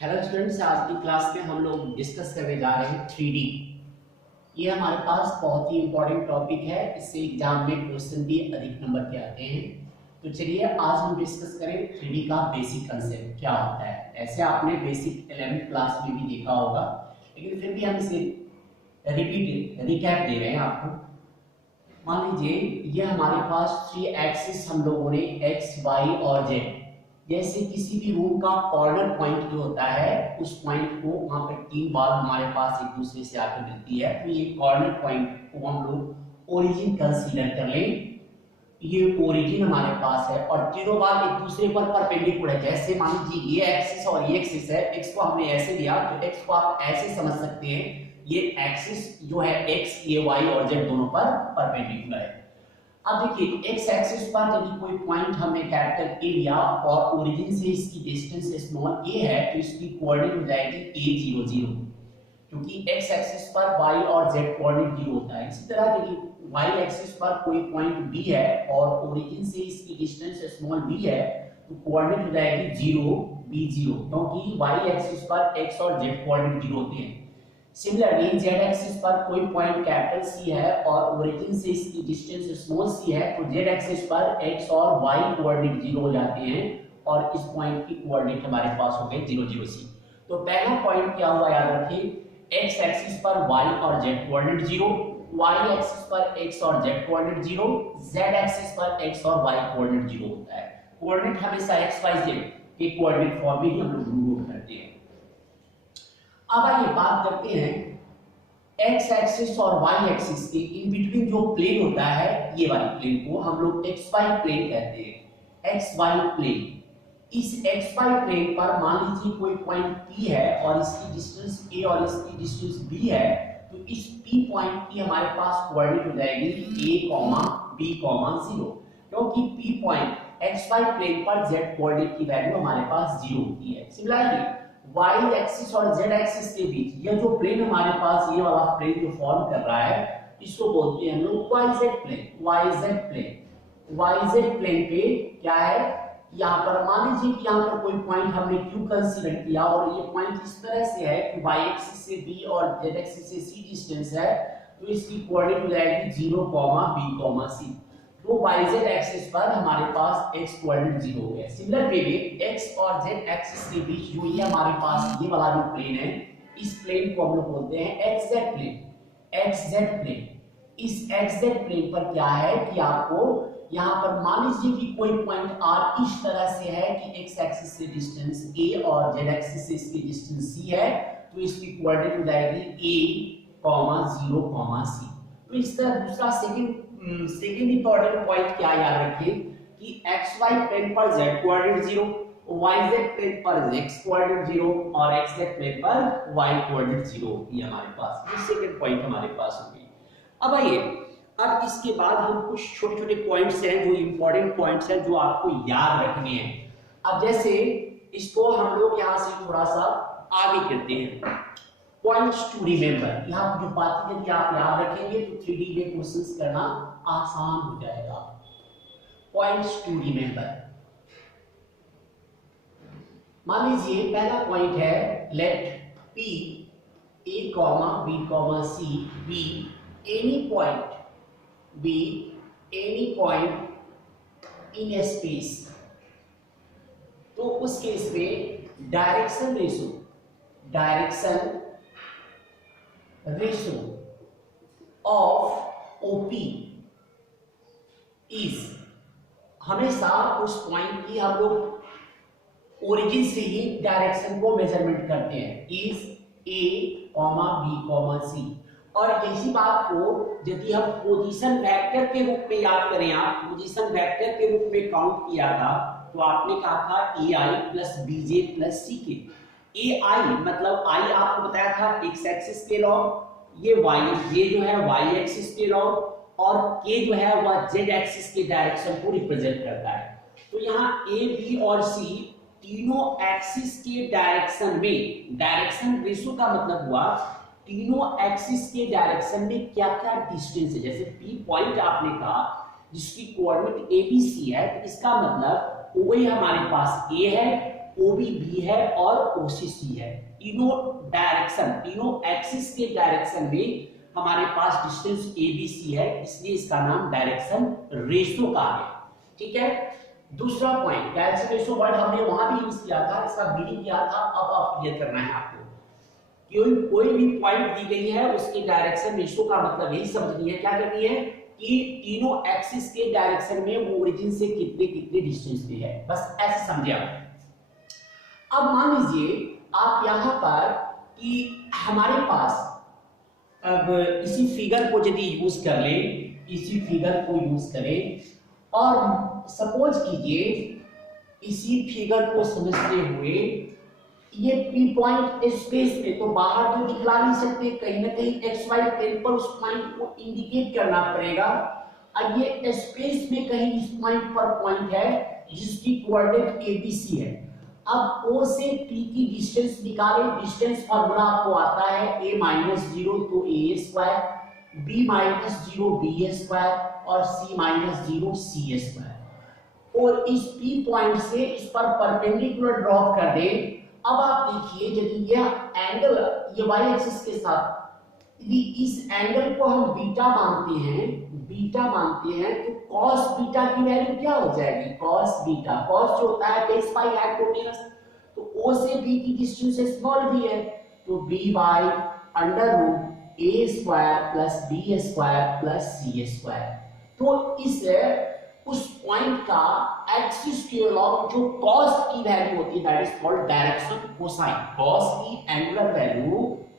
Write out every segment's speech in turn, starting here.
Hello students, आज की class में हम लोग डिस्कस करने जा रहे हैं 3D। ये हमारे पास बहुत ही इंपॉर्टेंट टॉपिक है। इससे एग्जाम में क्वेश्चन भी अधिक नंबर के आते हैं। तो चलिए आज हम डिस्कस करें 3D का बेसिक कंसेप्ट क्या होता है। ऐसे आपने बेसिक 11th क्लास में भी देखा होगा, लेकिन फिर भी हम इसे रिकैप दे रहे हैं आपको। मान लीजिए ये हमारे पास 3 एक्सिस हम लोगों ने एक्स वाई और जेड, जैसे किसी भी रूम का कॉर्नर पॉइंट जो होता है उस पॉइंट को वहां पर 3 बार हमारे पास एक दूसरे से आकर मिलती है, तो ये कॉर्नर पॉइंट को हम लोग ओरिजिन कंसीडर कर लें। ये ओरिजिन हमारे पास है और तीनों बार एक दूसरे पर परपेंडिकुलर है। जैसे मान लीजिए ये एक्सिस और ये एक्सिस है, एक्स को हमने ऐसे लिया तो एक्स को आप ऐसे समझ सकते हैं, ये एक्सिस जो है एक्स, ये वाई और जेड दोनों पर परपेंडिकुलर है। अब देखिए एक्स एक्सिस पर यदि कोई पॉइंट हमने कैपिटल ए लिया और ओरिजिन से इसकी डिस्टेंस स्मॉल ए है तो इसकी कोऑर्डिनेट हो जाएगी ए 0 0, क्योंकि एक्स एक्सिस पर वाई और जेड कोऑर्डिनेट 0 होता है। इसी तरह यदि वाई एक्सिस पर कोई पॉइंट बी है और ओरिजिन से इसकी डिस्टेंस स्मॉल बी है तो कोऑर्डिनेट हो जाएगी 0 b 0, क्योंकि वाई एक्सिस पर एक्स और जेड कोऑर्डिनेट 0 होते हैं। सिमिलरली जेड एक्सिस पर कोई पॉइंट कैपिटल सी है और ओरिजिन से इसकी डिस्टेंस स्मॉल सी है तो जेड एक्सिस पर एक्स और वाई कोऑर्डिनेट 0 हो जाते हैं और इस पॉइंट की कोऑर्डिनेट हमारे पास हो गए 0 0 सी। तो पहला पॉइंट क्या हुआ, याद रखिए, एक्स एक्सिस पर वाई और जेड कोऑर्डिनेट 0, वाई एक्सिस पर एक्स और जेड कोऑर्डिनेट 0, जेड एक्सिस पर एक्स और वाई कोऑर्डिनेट 0 होता है। कोऑर्डिनेट हमेशा एक्स वाई जेड के कोऑर्डिनेट फॉर्म में ही हम लोग नोट करते हैं। अब आइए बात करते हैं एक्स एक्सिस और वाई एक्सिस के इन बिटवीन जो प्लेन होता है, ये वाली प्लेन को हम लोग एक्स वाई प्लेन कहते हैं। एक्स वाई प्लेन, इस एक्स वाई प्लेन पर मान लीजिए कोई पॉइंट P है और इसकी डिस्टेंस A और इसकी डिस्टेंस B है, तो इस P पॉइंट की हमारे पास कोऑर्डिनेट हो जाएगी A, B, 0, क्योंकि P point x y plane पर Z कोऑर्डिनेट की वैल्यू हमारे पास 0 होती है। सिमिलरली y एक्सिस और z एक्सिस के बीच ये जो प्लेन हमारे पास, ये वाला प्लेन जो फॉर्म कर रहा है, इसको बोलते हैं हम लोग yz प्लेन। yz प्लेन पे क्या है, यहाँ पर मान लीजिए कि यहाँ पर कोई पॉइंट हमने q कंसीडर किया और ये पॉइंट इस तरह से है कि y एक्सिस से b और z एक्सिस से c डिस्टेंस है, तो इसकी कोऑर्डिनेट हो जाएगी 0, b, c। तो yz एक्सिस पर हमारे पास x कोऑर्डिनेट 0 हो गया। सिमिलर वे में x और z एक्सिस के बीच जो ये हमारे पास ये वाला जो प्लेन है, इस प्लेन को हम लोग बोलते हैं xz प्लेन। इस xz प्लेन पर क्या है कि आपको यहाँ पर मान लीजिए कि कोई पॉइंट r इस तरह से है कि x एक्सिस से डिस्टेंस a और z एक्सिस से इसकी डिस्टेंस c है, तो इसकी कोऑर्डिनेट हो जाएगी a, 0, c। तो इस तरह दूसरा सेकंड इंपॉर्टेंट पॉइंट क्या याद रखिए कि xy प्लेन पर z कोऑर्डिनेट 0, yz प्लेन पर x कोऑर्डिनेट 0 और xz प्लेन पर y कोऑर्डिनेट 0 होती है हमारे पास। ये सेकंड पॉइंट हमारे पास हो गई। अब आइए, अब इसके बाद हम कुछ छोटे-छोटे पॉइंट्स हैं जो इंपॉर्टेंट पॉइंट्स हैं जो आपको याद रखने हैं। अब जैसे इसको हम लोग यहां से थोड़ा सा आगे करते हैं, पॉइंट्स टू रिमेंबर। यहाँ जो बातें यदि आप याद रखेंगे तो 3D में क्वेश्चंस करना आसान हो जाएगा। पॉइंट्स टू रिमेंबर, मान लीजिए पहला पॉइंट है late P, A, B, C be any point in a space। तो उस केस में direction ratio of OP is, हमेशा उस पॉइंट की हम लोग ओरिजिन से ही डायरेक्शन को मेजरमेंट करते हैं, इज A, B, C। और इसी बात को यदि हम पोजीशन वेक्टर के रूप में याद करें, आप पोजीशन वेक्टर के रूप में काउंट किया था तो आपने कहा था AI plus BJ plus CK। AI मतलब I आपको बताया था x एक्सिस के लॉन्ग, ये जो है y एक्सिस के लॉन्ग और K जो है वह z एक्सिस के डायरेक्शन को रिप्रेजेंट करता है। तो यहाँ A, B और C तीनों एक्सिस के डायरेक्शन में, डायरेक्शन रेशो का मतलब हुआ तीनों एक्सिस के डायरेक्शन में क्या क्या डिस्टेंस है। जैसे P पॉइंट आपने कहा जिसकी कोऑर्डिनेट ABC है, तो इसका मतलब OA हमारे पास A है OB B है और OC C है। तीनों डायरेक्शन, तीनों एक्सिस के डायरेक्शन में हमारे पास डिस्टेंस ABC है, इसलिए इसका नाम डायरेक्शन रेशो का है। ठीक है। दूसरा पॉइंट, डायरेक्शन रेशो वर्ड हमने वहां भी यूज किया था, इसका मीनिंग क्या था अब आप क्लियर करना है आपको। कोई भी पॉइंट दी गई है उसके डायरेक्शन रेशो का मतलब यही समझनी है, क्या करनी है कि तीनों एक्सिस के डायरेक्शन में वो ओरिजिन से कितने कितने डिस्टेंस पे है, बस ऐसे समझिए आप। अब मान लीजिए आप यहां पर कि हमारे पास अब इसी फिगर को यदि यूज कर ले, इसी फिगर को यूज करें और सपोज कीजिए इसी फिगर को समझते हुए ये P पॉइंट स्पेस में तो बाहर तो दिखला नहीं सकते, कहीं ना कहीं XY प्लेन पर उस पॉइंट को इंडिकेट करना पड़ेगा। अब ये स्पेस में कहीं इस पॉइंट पर पॉइंट है जिसकी कोऑर्डिनेट ABC है। अब O से P की डिस्टेंस निकालें, डिस्टेंस फार्मूला आपको आता है a - 0 तो a square, b - 0 b square और c - 0 c स्क्वायर। और इस P पॉइंट से इस पर परपेंडिकुलर ड्रॉप कर दें। अब आप देखिए यदि यह एंगल ये y एक्सिस के साथ यदि इस एंगल को हम बीटा मानते हैं तो cos बीटा की वैल्यू क्या हो जाएगी, cos बीटा, cos जो होता है बेस बाय हाइपोटेनस, तो O से B की डिस्टेंस स्मॉल b है तो b by under root a square plus b square plus c square. तो इस उस पॉइंट का एक्सिस के अलॉन्ग जो cos की वैल्यू होती है that is called direction cosine. cos की एंगुलर वैल्यू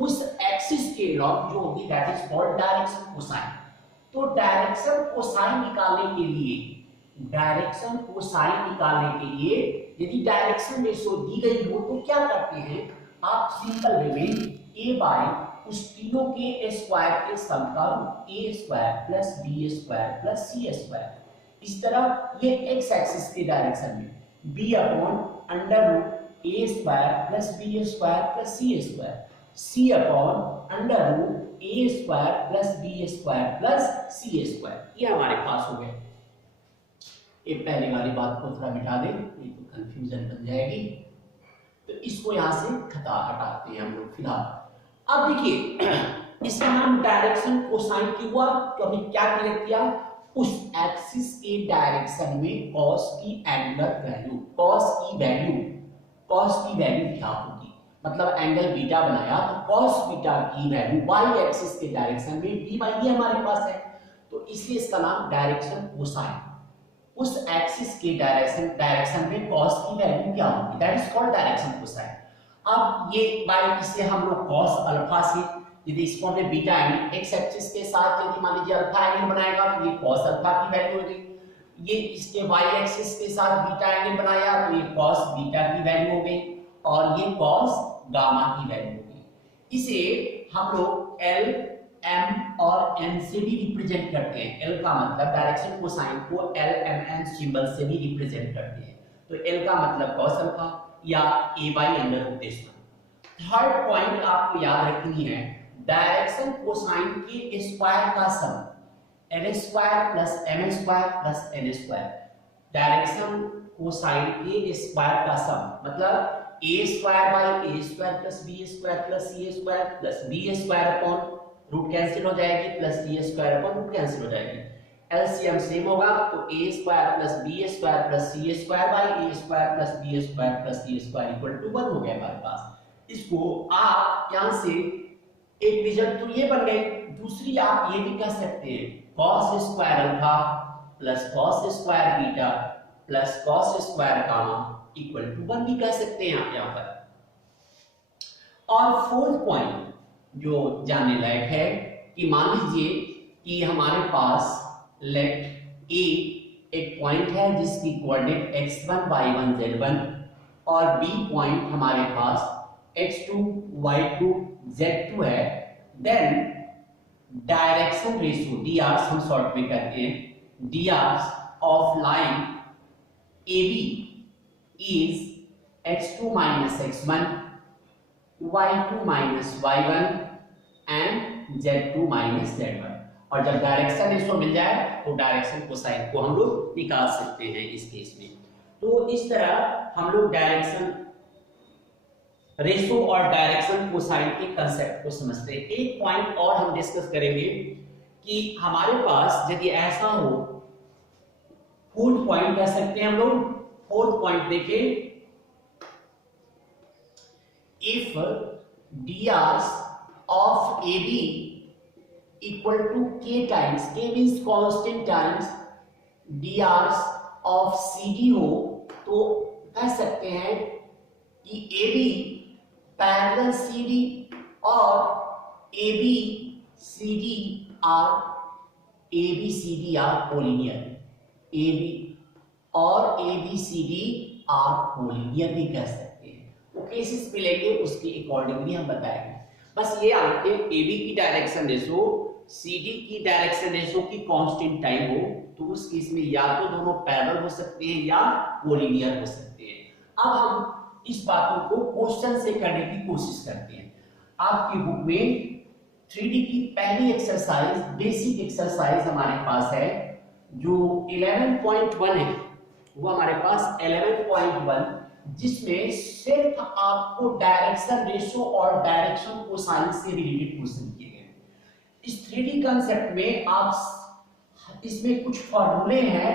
उस एक्सिस के अलॉन्ग जो होती है that is called direction cosine. तो डायरेक्शन कोसाइन निकालने के लिए यदि डायरेक्शन रेशो दी गई हो तो क्या करते हैं आप, सिंपल वे में a बाय उस तीनों के स्क्वायर के सम का a square plus b square plus c square. इस तरह ये x एक्सिस के डायरेक्शन में b upon under root a square plus b square plus c square, c upon under root a square plus b square plus c square. ये हमारे पास हो गया। ये पहले वाली बात को थोड़ा मिटा दें, नहीं तो कंफ्यूजन बन जाएगी, तो इसको यहां से हटाते हैं हम लोग फिलहाल। अब देखिए इसका नाम डायरेक्शन कोसाइन क्यों हुआ, तो हमने क्या क्लियर किया, उस एक्सिस के डायरेक्शन में cos की एंगुलर वैल्यू, cos की वैल्यू क्या होगी, मतलब एंगल बीटा बनाया तो cos बीटा की वैल्यू y एक्सिस के डायरेक्शन में b बाई ये हमारे पास है, तो इसलिए इसका नाम डायरेक्शन कोसाइन। उस एक्सिस के डायरेक्शन में cos की वैल्यू क्या होगी that is called direction cosine. अब ये बाय इसे हम लोग cos अल्फा से यदि इसको हमने बीटा एंगल x एक्सिस के साथ यदि मान लीजिए अल्फा एंगल बनाएगा तो ये cos अल्फा की वैल्यू हो गई। ये इसके y एक्सिस के साथ बीटा एंगल बनाया तो ये cos बीटा की वैल्यू हो गई और ये cos गामा की वैल्यू हो गई। इसे हम लोग L, M और N से भी रिप्रेजेंट करते हैं। L का मतलब डायरेक्शन कोसाइन को L, M, N सिंबल से भी रिप्रेजेंट करते हैं, तो L का मतलब cos अल्फा या a by under root a। Third point आपको याद रखनी है, डायरेक्शन कोसाइन के स्क्वायर का sum n square plus m square plus n square. Direction cosine के स्क्वायर का सम मतलब a square by a square plus b square plus c square plus b square upon root cancel हो जाएगी plus c square upon root cancel हो जाएगी। LCM same होगा तो a square plus b square plus c square by a square plus b square plus c square equal to 1 हो गया हमारे पास। इसको आप यहां से एक रिजल्ट तो ये बन गई, दूसरी आप ये भी कह सकते हैं cos square alpha plus cos square beta plus cos square gamma equal to 1 भी कह सकते हैं आप यहां पर। और फोर्थ पॉइंट जो जानने लायक है कि मान लीजिए कि हमारे पास लेट A एक पॉइंट है जिसकी कोऑर्डिनेट x1 y1 z1 और B पॉइंट हमारे पास x2 y2 z2 है, देन डायरेक्शन रेशियो dr हम शॉर्ट में कहते हैं dr of line AB is x2 minus x1 y2 minus y1 and z2 minus z1। और जब डायरेक्शन रेशियो मिल जाए तो डायरेक्शन कोसाइन को हम लोग निकाल सकते हैं इस केस में। तो इस तरह हम लोग डायरेक्शन रेशो और डायरेक्शन कोसाइन के कंसेप्ट को समझते हैं। एक पॉइंट और हम डिस्कस करेंगे कि हमारे पास यदि ऐसा हो, फोर्थ पॉइंट कह सकते हैं हम लोग। फोर्थ पॉइंट देखें, if drs of AB equal to k times, k means constant times drs of CD हो, तो कह सकते हैं कि AB पैरेलल CD और AB CD are collinear, AB और ABCD आर कोलिनियर भी कह सकते हैं। वो केसेस मिलेंगे उसके अकॉर्डिंगली हम बताएंगे। बस ये आते हैं AB की डायरेक्शन रेशो CD की डायरेक्शन रेशो की कांस्टेंट टाइम हो, तो उस केस में या तो दोनों पैरेलल हो सकते हैं या कोलिनियर हो सकते हैं। अब हम इस बातों को क्वेश्चन से करने की कोशिश करते हैं। आपकी बुक में 3D की पहली एक्सरसाइज, बेसिक एक्सरसाइज हमारे पास है जो 11.1 है, वो हमारे पास 11.1, जिसमें सिर्फ आपको डायरेक्शन रेशो और डायरेक्शन कोसाइन से रिलेटेड क्वेश्चन किए गए। इस 3D कंसेप्ट में आप इसमें कुछ फॉर्मूले हैं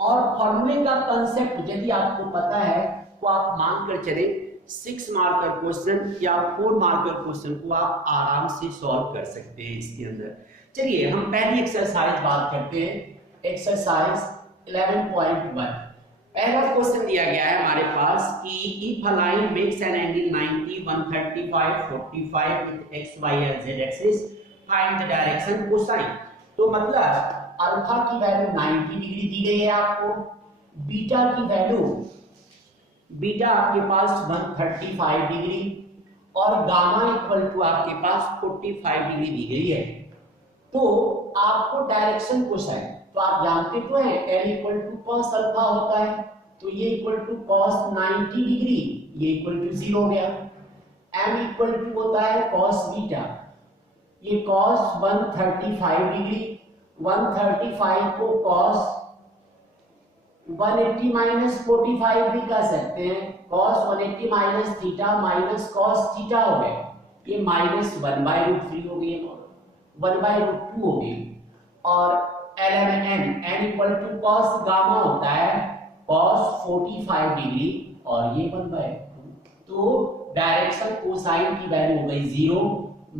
और फॉर्मूले का कंसेप्ट यदि आपको पता है तो आप मान कर चले 6 मार्कर क्वेश्चन या 4 मार्कर क्वेश्चन को आप आराम से सॉल्व कर सकते हैं इसके अंदर। चलिए हम पहली एक्सरसाइज बात करते हैं। एक्सरसाइज 11.1, पहला क्वेश्चन दिया गया है हमारे पास कि if a line makes an angle 90, 135, 45 with x y and z axis, find the direction cosine. तो मतलब अल्फा की वैल्यू 90 डिग्री दी गई है आपको, बीटा की वैल्यू, बीटा आपके पास 135 डिग्री और गामा इक्वल टू आपके पास 45 डिग्री दी गई है। तो आपको डायरेक्शन कोसाइन, तो आप जानते तो हैं L equal to cos alpha होता है, तो ये इक्वल टू cos 90 डिग्री, ये इक्वल टू 0 हो गया। M इक्वल टू होता है cos बीटा, ये cos 135 डिग्री, 135 को cos 180 माइनस 45 भी कह सकते हैं, cos 180 minus theta minus cos theta हो गया, ये माइनस 1/√3 हो गई, 1/√2 हो गई। और n equal to cos gamma होता है cos 45 डिग्री और ये 1/2, तो डायरेक्शन कोसाइन की वैल्यू हो गई 0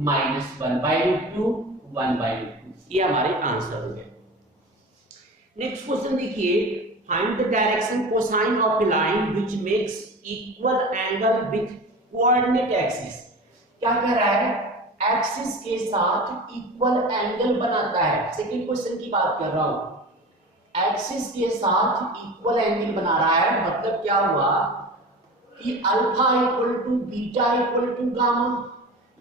माइनस 1/√2, 1/2। ये हमारे आंसर हो गए। नेक्स्ट क्वेश्चन देखिए, find the direction cosine of a line which makes equal angle with coordinate axis। क्या कह रहा है, एक्सिस के साथ इक्वल एंगल बनाता है। सेकंड क्वेश्चन की बात कर रहा हूं, एक्सिस के साथ इक्वल एंगल बना रहा है, मतलब क्या हुआ कि alpha equal to beta equal to gamma,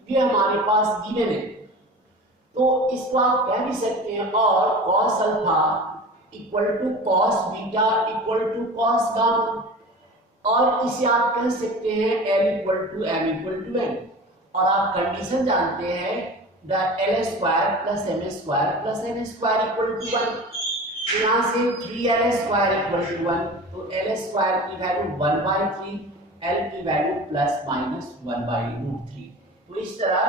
ये हमारे पास गिवन है, तो इसको आप कह भी सकते हैं और cos alpha equal to cos beta equal to cos gamma, और इसे आप कह सकते हैं L equal to M equal to N, और आप कंडीशन जानते हैं the L square plus M square plus N square equal to 1, यहाँ से 3L स्क्वायर इक्वल टू 1, तो L स्क्वायर की वैल्यू 1/3, L की वैल्यू प्लस माइनस 1/√3। तो इस तरह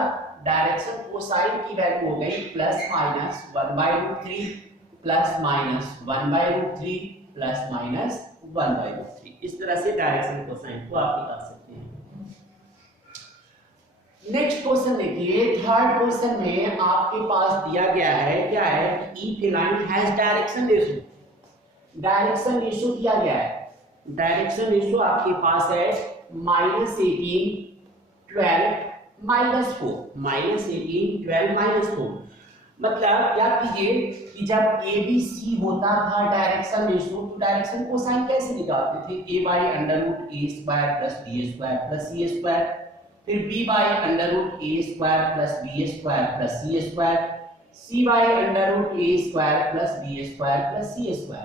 डायरेक्शन कोसाइन की वैल्यू हो गई plus minus 1/√3 plus minus 1/√3 plus minus 1/√3। इस तरह से डायरेक्शन कोसाइन को आप निकाल सकते हैं। नेक्स्ट क्वेश्चन देखिए, थर्ड क्वेश्चन में आपके पास दिया गया है, क्या है, if A line has direction ratio, direction ratio दिया गया है, डायरेक्शन रेशो आपके पास है -18, 12, -4, -18, 12, -4। मतलब क्या कीजिए कि जब ABC होता था डायरेक्शन रेशो, तो डायरेक्शन कोसाइन कैसे निकालते थे, a/√a² plus b² plus c², फिर b/√a² plus b² plus c², c/√a² plus b² plus c²।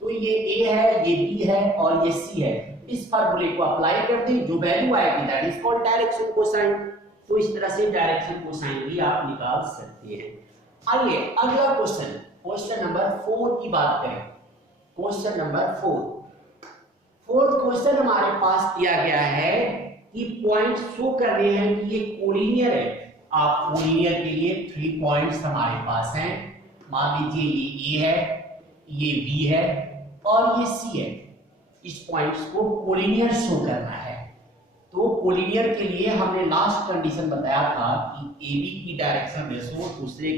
तो ये a है, ये b है और ये c है। इस फार्मूले को अप्लाई करते हैं, जो वैल्यू आएगी that is called direction cosine. तो इस तरह से डायरेक्शन कोसाइन भी आप निकाल सकते हैं। आइए अगला क्वेश्चन, क्वेश्चन नंबर 4 की बात करें। क्वेश्चन नंबर 4, फोर्थ क्वेश्चन हमारे पास दिया गया है कि पॉइंट शो कर रहे हैं कि ये कोलिनियर है। आप कोलिनियर के लिए 3 पॉइंट्स हमारे पास हैं। मान लीजिए ये ए है, ये बी है और ये सी है। इस पॉइंट्स को कोलिनियर शो करना है। तो कोलिनियर के लिए हमने लास्ट कंडीशन बताया था कि ए बी की डायरेक्शन रेशो दूसरे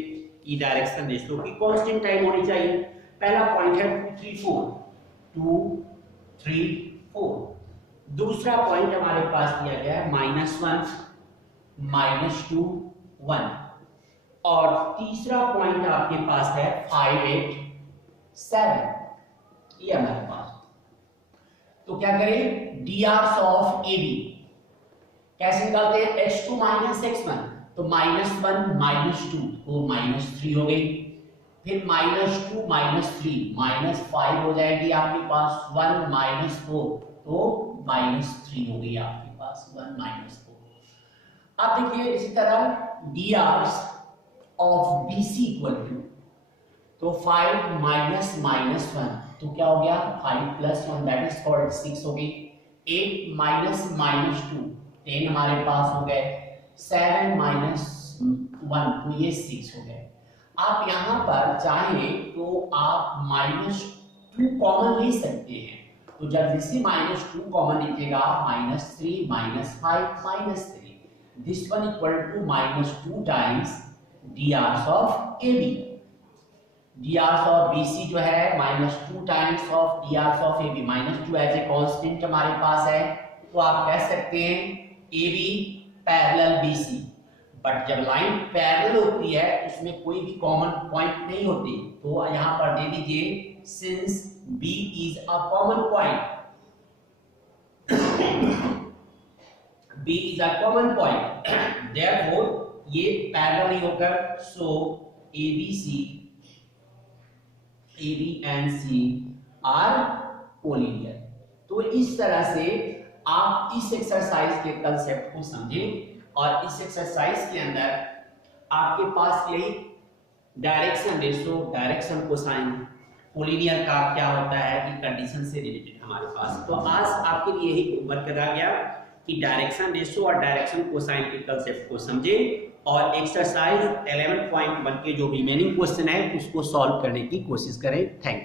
की डायरेक्शन रेशो की कांस्टेंट टाइम होनी चाहिए। पहला पॉइंट है 2 3 4, 2 3 4। दूसरा पॉइंट हमारे पास दिया गया है -1 -2 1 और तीसरा पॉइंट आपके पास है 5 8 7। ये हमारे पास। तो क्या करें, drs ऑफ ए बी कैसे निकालते हैं, x2 x1। तो -1 -2 तो -3 हो गई। फिर -2 -3 -5 हो जाएगी आपके पास। 1 -4 तो -3 हो गई आपके पास। 1 -4। अब देखिए इसी तरह drs of BC equal to, तो 5 -1 तो क्या हो गया, 5 + 1 दैट इज कॉल्ड 6 हो गई। 8 -2 10 हमारे पास हो गए। 7 -1 तो ये 6 हो गए। आप यहाँ पर चाहें तो आप -2 कॉमन ले सकते हैं। तो जब जैसे -2 कॉमन लीजिएगा, -3 -5 -3, this one equal to -2 times drs of AB। drs of BC जो है -2 times of drs of AB। -2 as a constant हमारे पास है, तो आप कह सकते हैं AB पैरेलल BC। बट जब लाइन पैरेलल होती है उसमें कोई भी कॉमन पॉइंट नहीं होती, तो यहां पर दे दीजिए since B is a common point, B is a common point, therefore ये पैरेलल नहीं होकर, so AB and C are collinear. तो इस तरह से आप इस एक्सरसाइज के कंसेप्ट को समझें और इस एक्सरसाइज के अंदर आपके पास यही direction ratio, direction cosine, collinear का क्या होता है कि कंडीशन से रिलेटेड हमारे पास। तो आज आपके लिए यही होमवर्क करा गया कि डायरेक्शन रेशो और डायरेक्शन कोसाइन के कंसेप्ट को समझें और एक्सरसाइज 11.1 के जो रिमेनिंग क्वेश्चन है उसको सॉल्व करने की कोशिश करें। Thank you.